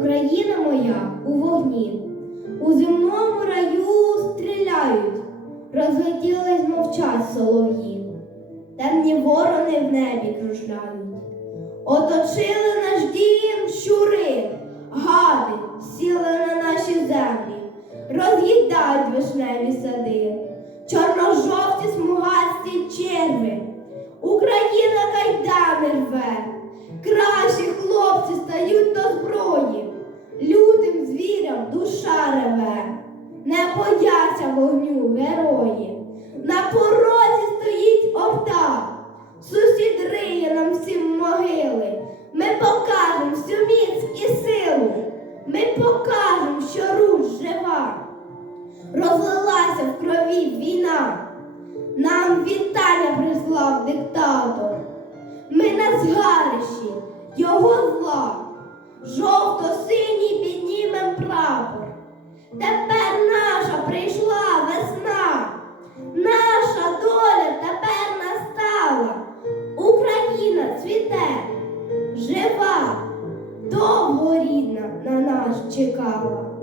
життя у вогні. У земному раю стріляють, розлетілись мовчать солов'ї, темні ворони в небі кружляють. Оточили наш дім щури, гади сіли на наші землі, роз'їдають вишневі сади, чорно-жовті смугасті черви, душа реве, не бояться вогню герої, на порозі стоїть орда, сусід риє нам всім могили, ми покажем всю міць і силу, ми покажем, що Русь жива, розлилася в крові війна. Нам вітання прислав диктатор. Ми на згарищі його зла, жовто-синій піднімем прапор. Тепер наша прийшла весна, наша доля тепер настала. Україна цвіте, жива, довго рідна на нас чекала.